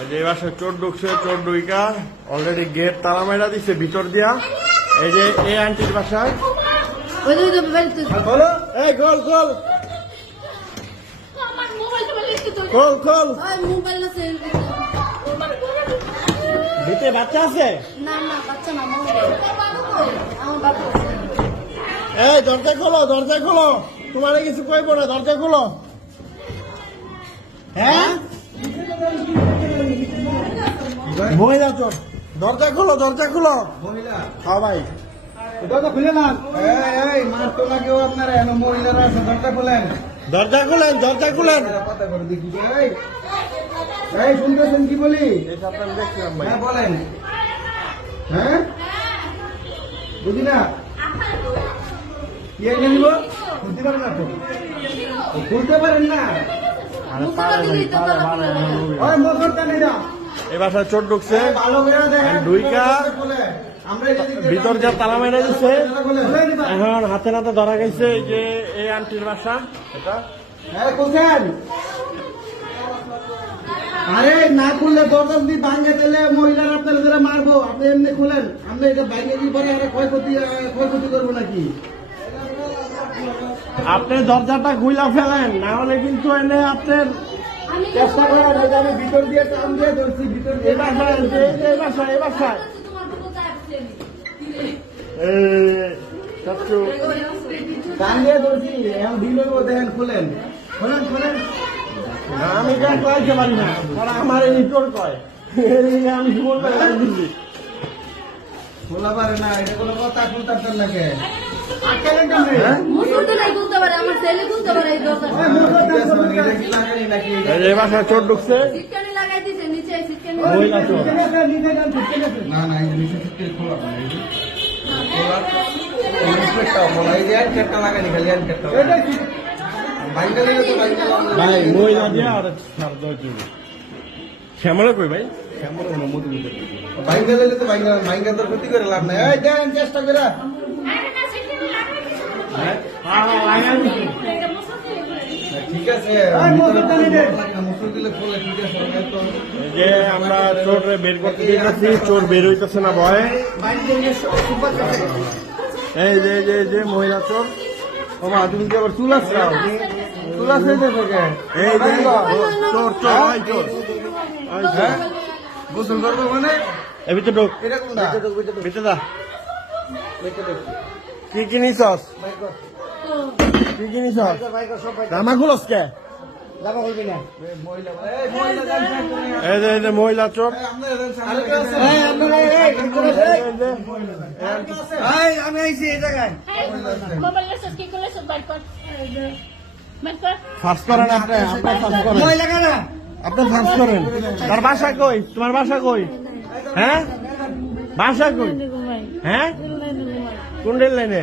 এই যে বাসায় চোর ঢুকছে চোর ঢুইকা। অলরেডি গেট তালা মেরা দিছে ভিতর দিয়া। এই যে এই আন্টির বাসায়। ওই যে ওই যে বাড়িতে বলো। এই খোল খোল। ভিতরে। বাচ্চা আছে? না না বাচ্চা না মোবাইল। আমার বাবা এই দরজা খোলো দরজা খোলো। তোমার কিছু কইব না দরজা খোলো। হ্যাঁ? মহিলা চোর দরজা খোলো দরজা খোলো। হ্যাঁ ভাই। দরজা খুলে না? এই মার তো লাগেও আপনারা এমন মহিলারা আছে দরজা খুলেন। দরজা খুলেন দরজা খুলেন। এই শুনতেছেন কি বলি? হ্যাঁ বলেন। হ্যাঁ? বুঝি না? এনে নিব খুলতে পারেন না খুলতে পারেন না? আরে পারে ভাই পারে পারে ওই বাসায় চোর ঢুকছে। দুইটা খুলে আমরা দিয়ে ভিতর যা তালা মেরে খুলে খুলে দিবা। এখন হাতে নাতে ধরা গেছে যে এই আন্টির বাসা। এটা। আরে না খুললে দরজা যদি ভাঙে দিলে মহিলারা আপনারা মারবো। আপনি এমনি খুলেন। আপনি এটা ভাঙে দিয়ে পরে আরে ক্ষয়ক্ষতি ক্ষয়ক্ষতি করব নাকি? আপনি দরজাটা খুইলা ফেলেন না হলে কিন্তু এনে আপনার চেষ্টা করেন আমি ভিতর দিয়ে টান দিয়ে ধরছি ভিতর দিয়ে বাসায় এই যে- এই যে এই বাসায় এই বাসায় তোমার কোথায় আসছে এই চাচ্চু টান দিয়ে ধরছি এখন ঢিল দেখেন খুলেন। খুলেন খুলেন। আমি যা কয়েছে পারি না কারণ আমার এই চোর কয়। আমি এটা বুঝলি। খোলা পারে না এটা কোনো কথা খুলতে আটকালেন কেমনে এই বাসায় চোর ঢুকছে না না নিচে খোলা শ্যামলে কই ভাই বাইরে গেলে ঠিক আছে মুসুর দিলে খোলে ঠিক আছে আমি তো এই যে আমরা চোর বের করতে দিতেছি চোর বের হইতেছে না ভয়। এই যে এই যে যে মহিলা চোর। তুমি কি আবার চুল আসরাও চুল আসে থেকে এই যে চোর চোর ওই চোর। ওই চোর। গোসল করব মানে? এই ভিতরে ঢোক। এটা কোনটা? ভিতরে যা কি কি কিনিছস জামা খুলস কে? মহিলা কর ফার্স্ট করেন আপনি আপনার ফার্স্ট করেন ফার্স্ট করেন। তার বাসা কই? তোমার বাসা কই? হ্যাঁ? বাসা কই? হ্যাঁ? কোন রেল লাইনে?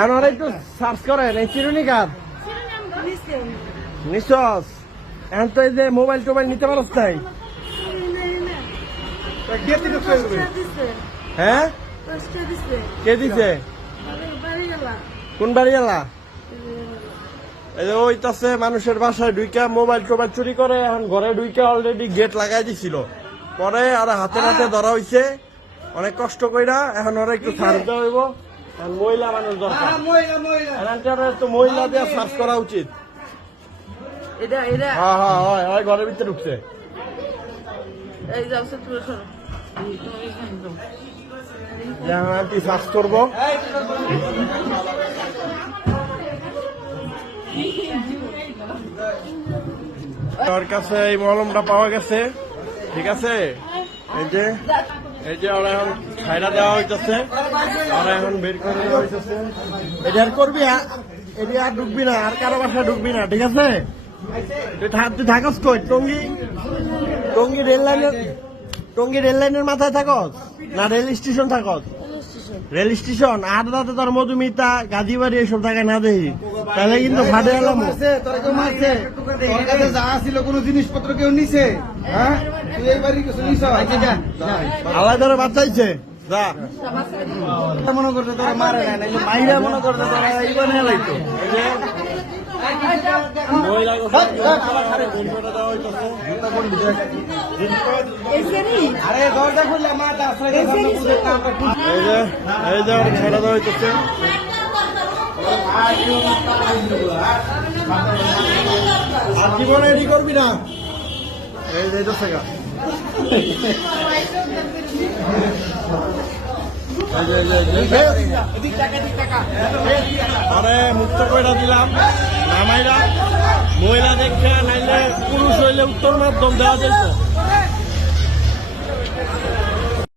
এখন একটু সার্চ করেন এই চিরুনি কার? নিশ্চস এখন তো এই যে মোবাইল টোবাইল নিতে পারস নাই? কে হ্যাঁ? কে দিছে? কোন বাড়ি এলা ওইতাছে মানুষের বাসায় ঢুইকা মোবাইল টোবাইল চুরি করে এখন ঘরে ঢুইকা অলরেডি গেট লাগাই দিছিল। পরে আর হাতে হাতে ধরা হইছে। অনেক কষ্ট কইরা এখন ওরা একটু ছাড় দিতে হইব। মহিলা মানুষ দরকার। মহিলা মহিলা। এখন তো মহিলা দিয়ে সার্চ করা উচিত। এটা এটা। হ্যাঁ হ্যাঁ হয় হয় ঘরের ভিতরে ঢুকছে। এই যাও আন্টি সার্চ করব? ওর কাছে এই মলমটা পাওয়া গেছে। ঠিক আছে? এই যে এই যে ওরা এখন খাইরা দেওয়া হইতেছে। ওরা এখন বের করে দেওয়া হইতেছে। এটা আর করবি এটা আর ঢুকবি না আর কারও বাসায় ঢুকবি না ঠিক আছে? তুই থাকস কই? টঙ্গি? টঙ্গী রেল লাইনের টঙ্গী রেল লাইনের মাথায় থাকস? না রেল স্টেশন থাকস? Rail station? আর রাতে তোর মধুমিতা গাজীবাড়ি এসব জায়গায় না দেখি তাহলে কিন্তু ফাটে এলাম যা ছিল কোনো জিনিসপত্র কেউ নিছে? হ্যাঁ? তুই এই কিছু নিছ আলাদা ধরে বাচ্চাইছে যা। মনে করছে তোরা মারে না নাইলে মাইরা মনে করছে তোরা এইবার নিয়ে লাইতো। আরে দরজা খুললে মাটা আসলে এই যে এই যে ছেড়ে দেওয়া হইতেছে। আর জীবনে এডি করবি না। এই যে এটা আরে মুক্ত কইরা দিলাম। নামাইরা মহিলা দেখে নাইলে পুরুষ হইলে উত্তর মাধ্যম দেওয়া যাইতো।